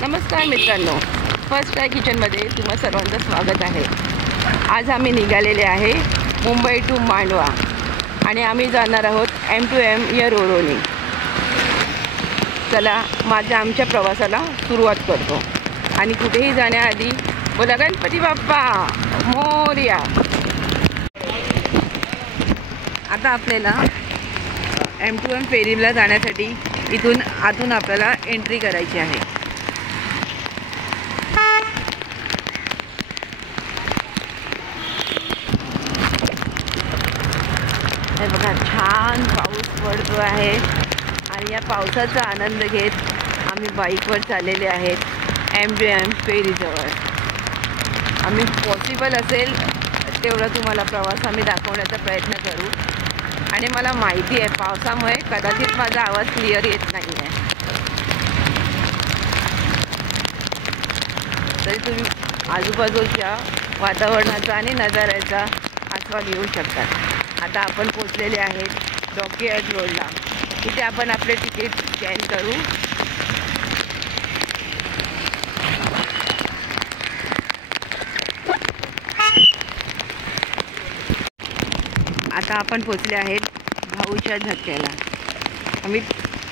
नमस्कार मित्रांनो, first try किचनमध्ये तुम्हा सर्वांचं स्वागत आहे। आज आम्ही निघालेले आहे मुंबई टू मांडवा आणि आम्ही जाणार आहोत M2M या रोडने। चला आमच्या प्रवासाला सुरुवात करतो आणि कुठेही जाण्याआधी बोला गणपती बाप्पा मोरया। आता आपल्याला M2M फेरीला जाण्यासाठी इथून आतून आपल्याला एंट्री करायची आहे। हे बघा, छान पाऊस पडतो आहे आणि या पावसाचा आनंद घेत आम्ही बाईकवर चाललेले आहेत M2M फेरीजवळ। आम्ही पॉसिबल असेल तेवढा तुम्हाला प्रवास आम्ही दाखवण्याचा प्रयत्न करू आणि मला माहिती आहे पावसामुळे कदाचित माझा आवाज क्लिअर येत नाही आहे, तरी तुम्ही आजूबाजूच्या वातावरणाचा आणि नजाऱ्याचा आस्वाद घेऊ शकता। आता आपण पोचलेले आहेत डॉकयार्ड रोडला, तिथे आपण आपले तिकीट स्कॅन करू। आता आपण पोचले आहेत भाऊच्या धक्क्याला। आम्ही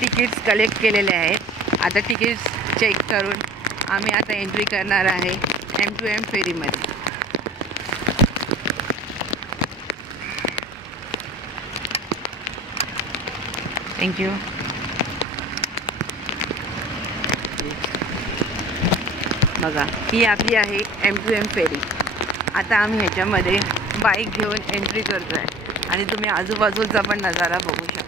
तिकीट्स कलेक्ट केलेले आहेत। आता तिकीट्स चेक करून आम्ही आता एंट्री करणार आहे M2M फेरीमध्ये। थँक्यू। बघा, ही आपली आहे M2M फेरी। आता आम्ही ह्याच्यामध्ये बाईक घेऊन एंट्री करतो आहे आणि तुम्ही आजूबाजूचा पण नजारा बघू शकता।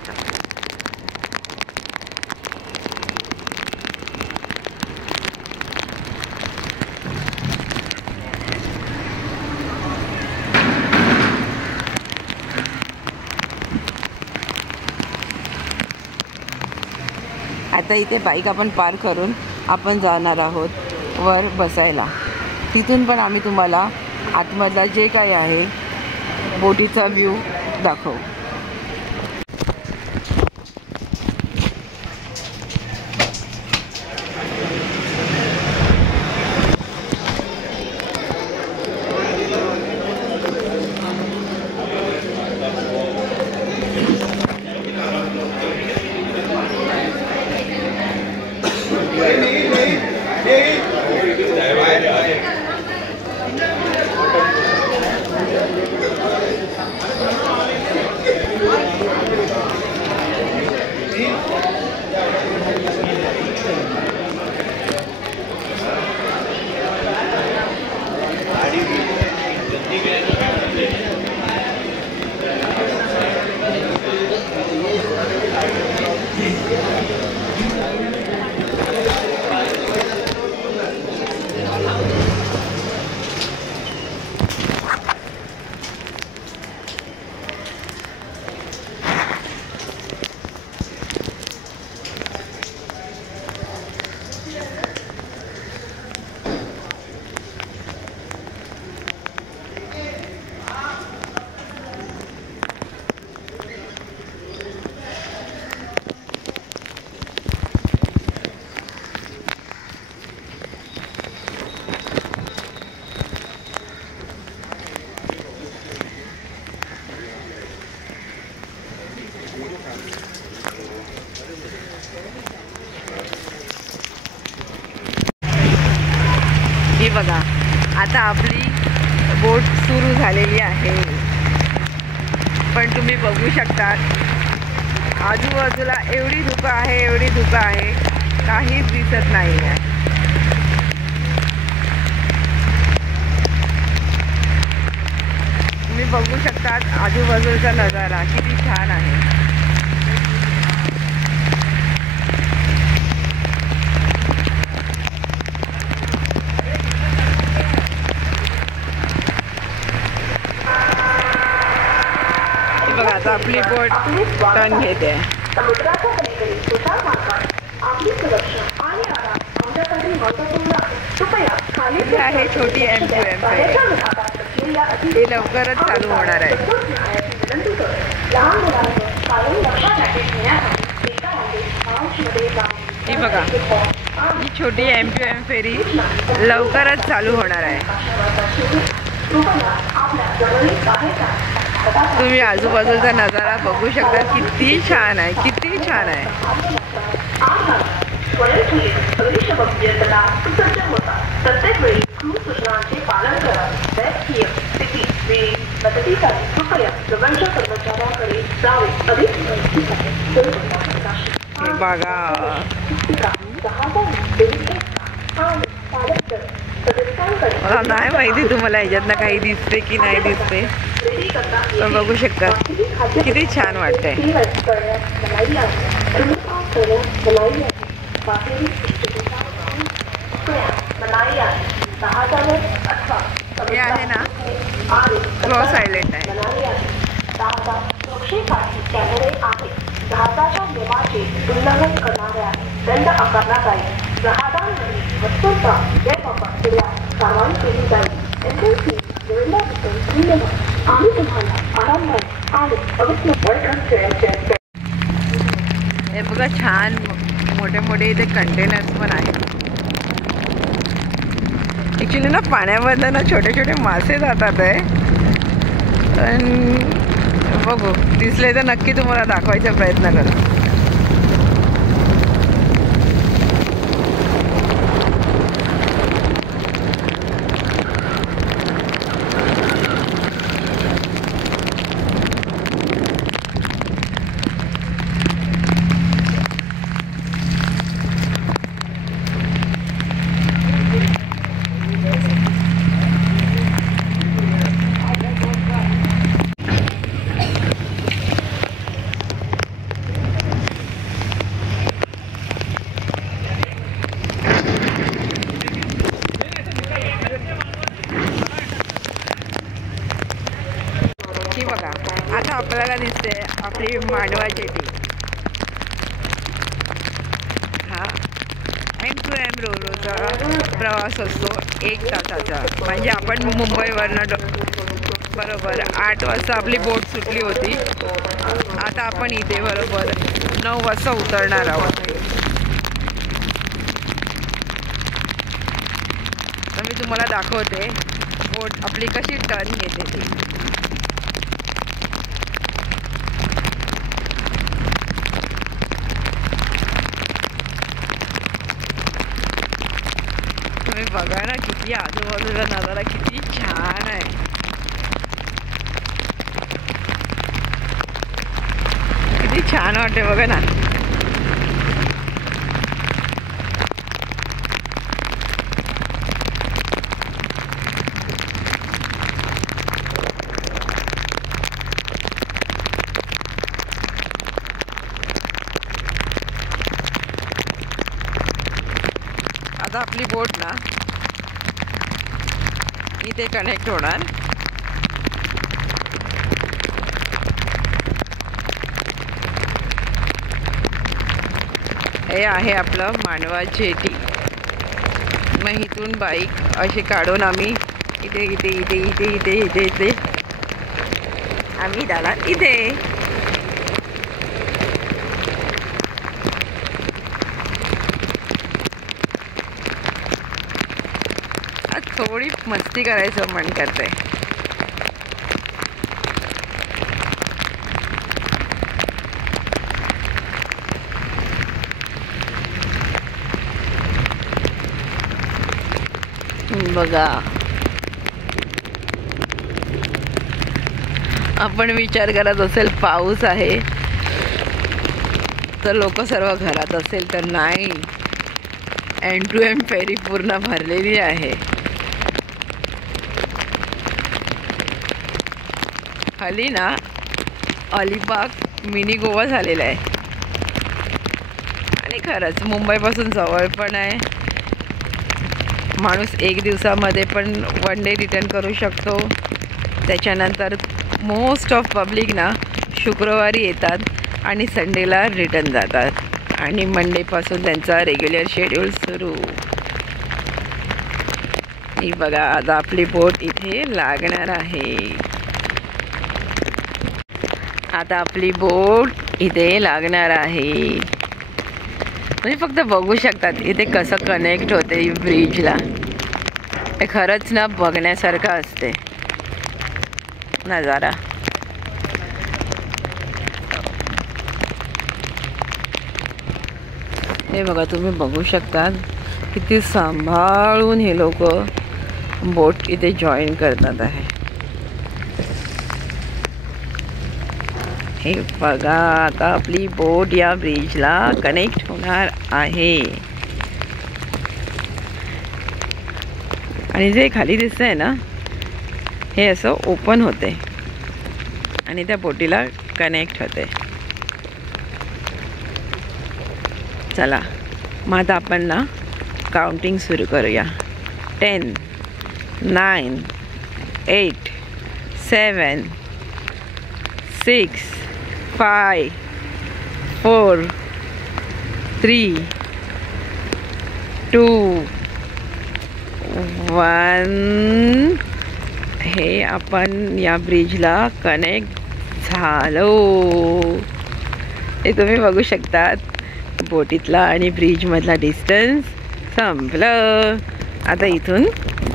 आता इथे बाईक आपण पार्क करून आपण जाणार आहोत वर बसायला। तिथून पण आम्ही तुम्हाला आतमधला जे काही आहे बोटीचा व्ह्यू दाखवू। ही बघा, आता आपली बोट सुरू झालेली आहे, पण तुम्ही बघू शकता आजूबाजूला एवढी धुकं आहे, काहीच दिसत नाही आहे। तुम्ही बघू शकता आजूबाजूचा नजारा किती छान आहे। बघा, आता आपली बोट टर्न घेते। समुद्राच्या पलीकडे तुषार मार्गात आपली सुरक्षा आणि आराम आमच्यासाठी महत्त्वपूर्ण आहे। कृपया खाली ही आहे छोटी M2M फेरी। हे लवकरच चालू होणार आहे। लहान मुलांवर कायम लक्षात घेण्यासाठी एका ही बघा, ही छोटी M2M फेरी लवकरच चालू होणार आहे. तुम्ही आजूबाजूचा नजारा बघू शकता. किती छान आहे, किती छान आहे. प्रत्येक वेळी सूचनांचे पालन करा. स्थिती वेळी मदतीसाठी कृपया जवळच्या कर्मचाऱ्याकडे जावे. अधिक बघा मला नाही माहिती तुम्हाला ह्याच्यातनं काही दिसते की नाही दिसते, पण बघू शकता किती छान वाटतंय. हे आहे ना क्रॉस आयलंड आहे. जहाजाच्या नियमाचे उल्लंघन करणाऱ्या दंड आकारण्यात जाईल. जहाजांवरील वस्तूंचा गैरवापर केल्यास कारवाई केली जाईल. एमएलसी धन्यवाद. आम्ही तुम्हाला आरामदायक आणि अविस्मरणीय. हे बघा छान मोठे मोठे इथे कंटेनर्स पण आहेत. ॲक्च्युली ना पाण्यामधनं ना छोटे छोटे मासे जातात आहे. पण बघू दिसले तर नक्की तुम्हाला दाखवायचा प्रयत्न करू. बघा आता आपल्याला दिसते आपली मांडवा जेटी. हा M2M रोरोचा प्रवास असतो 1 तासाचा. म्हणजे आपण मुंबईवरनं बरोबर 8 वाजता आपली बोट सुटली होती. आता आपण इथे बरोबर 9 वाजता उतरणार आहोत. तर मी तुम्हाला दाखवते बोट आपली कशी टर्न घेते ती. तुम्ही बघा ना किती आजूबाजूला नजारा किती छान आहे. किती छान वाटते बघा ना. आता आपली बोट ना इथे कनेक्ट होणार. हे आहे आपलं मांडवा जेटी. मग इथून बाईक अशी काढून आम्ही इथे इथे इथे इथे इथे इथे इथे आम्ही जाणार इथे. थोडी मस्ती करायचं मन करते. बघा आपण विचार करत असेल पाऊस आहे तर लोक सर्व घरात असेल तर नाही. M2M फेरी पूर्ण भरलेली आहे. खाली ना अलिबाग मिनी गोवा झालेला आहे. आणि खरंच मुंबईपासून जवळ पण आहे. माणूस 1 दिवसामध्ये पण 1 डे रिटर्न करू शकतो. त्याच्यानंतर मोस्ट ऑफ पब्लिक ना शुक्रवारी येतात आणि संडेला रिटर्न जातात. आणि मंडेपासून त्यांचा रेग्युलर शेड्यूल सुरू. ही बघा आता आपली बोट इथे लागणार आहे. आता आपली बोट इथे लागणार आहे. तुम्ही फक्त बघू शकतात इथे कसं कनेक्ट होते ब्रिजला. हे खरंच ना बघण्यासारखं असते नजारा. हे बघा तुम्ही बघू शकतात किती सांभाळून हे लोक बोट इथे जॉईन करतात आहे. हे बघा आता आपली बोट या ब्रिजला कनेक्ट होणार आहे. आणि जे खाली दिसतंय ना हे असं ओपन होते आणि त्या बोटीला कनेक्ट होते. चला मग आता आपण ना काउंटिंग सुरू करूया. 10, 9, 8, 7, 6, 5, 4, 3, 2, 1. हे आपण या ब्रिजला कनेक्ट झालो. हे तुम्ही बघू शकतात बोटीतला आणि ब्रिजमधला डिस्टन्स संपलं. आता इथून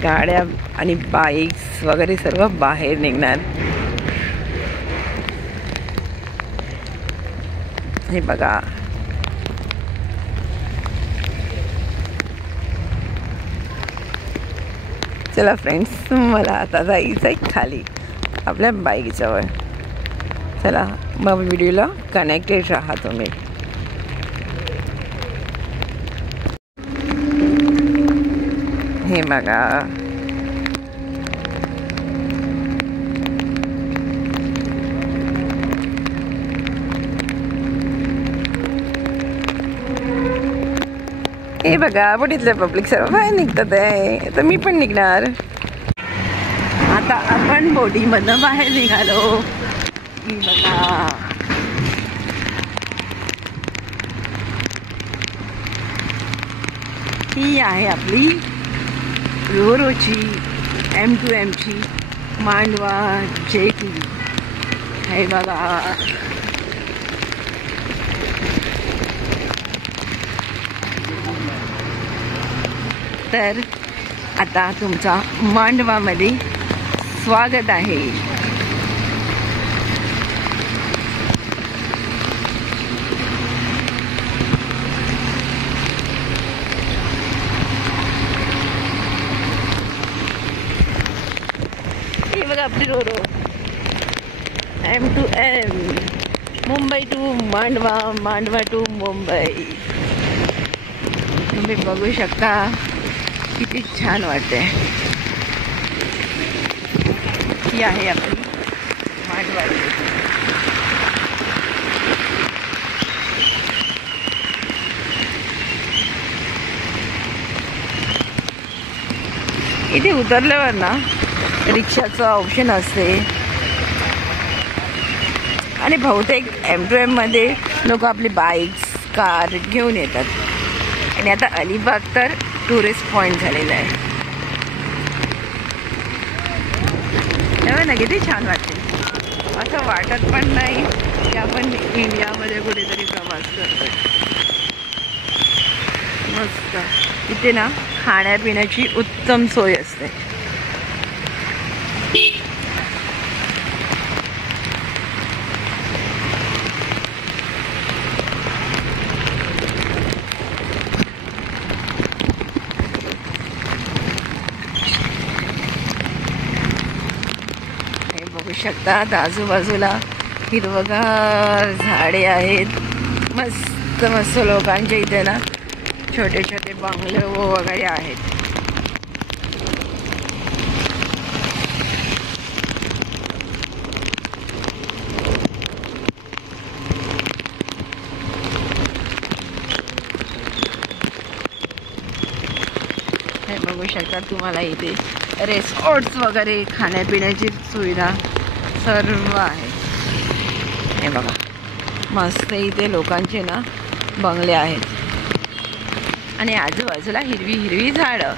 गाड्या आणि बाईक्स वगैरे सर्व बाहेर निघणार. हे बघा चला फ्रेंड्स मला आता जायचं आहे खाली आपल्या बाईकजवळ. चला मग व्हिडिओला कनेक्टेड राहा तुम्ही. हे बघा हे बघा बोटीतले पब्लिक सर्व बाहेर निघतात आहे. तर मी पण निघणार. आता आपण बोटीमधनं बाहेर निघालो. ही बघा ही आहे आपली रोरोची M2M ची मांडवा जेटी. हे बघा तर आता तुमचा मांडवामध्ये स्वागत आहे. हे बघा आपली RoRo M2M Mumbai to Mandwa, Mandwa to Mumbai. तुम्ही बघू शकता किती छान वाटते. ही आहे आपली मांडवा. इथे उतरल्यावर ना रिक्षाचं ऑप्शन असते आणि बहुतेक M2M मध्ये लोक आपली बाईक्स कार घेऊन येतात. आणि आता अलिबाग तर टुरिस्ट पॉइंट झालेला आहे. तेव्हा ना किती छान वाटते. असं वाटत पण नाही की आपण इंडियामध्ये कुठेतरी प्रवास करतोय. मस्त इथे ना खाण्यापिण्याची उत्तम सोय असते. बघू शकतात आजूबाजूला हिरवगार झाडे आहेत. मस्त मस्त लोकांच्या इथे ना छोटे छोटे बंगले वगैरे आहेत. हे बघू शकता तुम्हाला इथे रेसॉर्ट्स वगैरे खाण्यापिण्याची सुविधा सर्व आहे. हे बघा मस्त इथे लोकांचे ना बंगले आहेत आणि आजूबाजूला हिरवी हिरवी झाडं.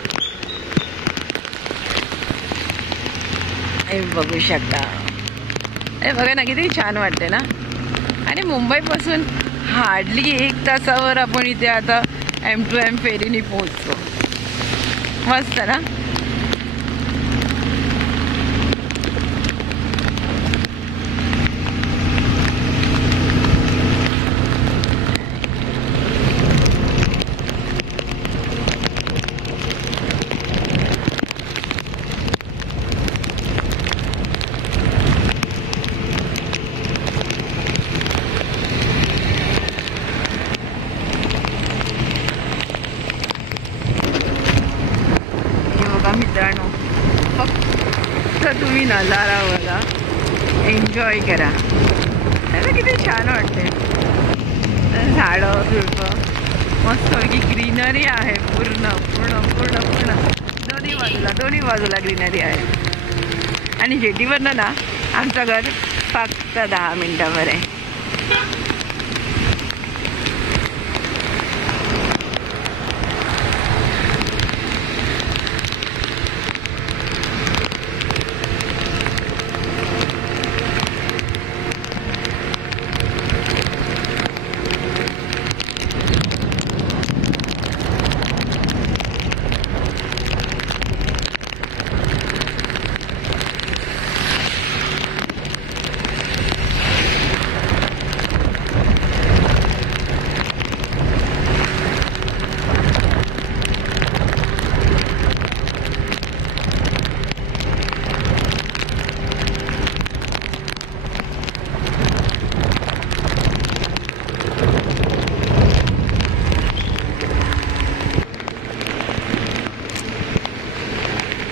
हे बघू शकता. हे बघा ना किती छान वाटते ना. आणि मुंबईपासून हार्डली 1 तासावर आपण इथे आता M2M फेरीने पोहोचतो. मस्त ना. मित्रांनो, फक्त तुम्ही नजारा बघा, एन्जॉय करा. आता किती छान वाटते. झाडं झुडपं मस्त की ग्रीनरी आहे. पूर्ण पूर्ण पूर्ण पूर्ण दोन्ही बाजूला ग्रीनरी आहे. आणि जेटीवरनं ना आमचं घर फक्त 10 मिनिटावर आहे.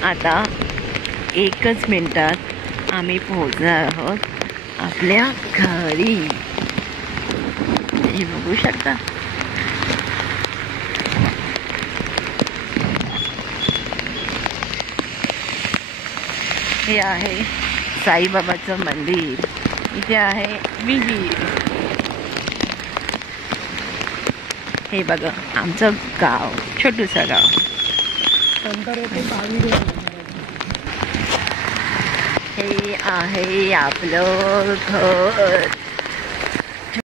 आता 1च मिनिटात आम्ही पोहोचणार आहोत आपल्या घरी. हे बघू शकता. हे आहे साईबाबाचं मंदिर. इथे आहे विहीर. हे बघा आमचं गाव, छोटूसं गाव. हे आहे आपलं घर.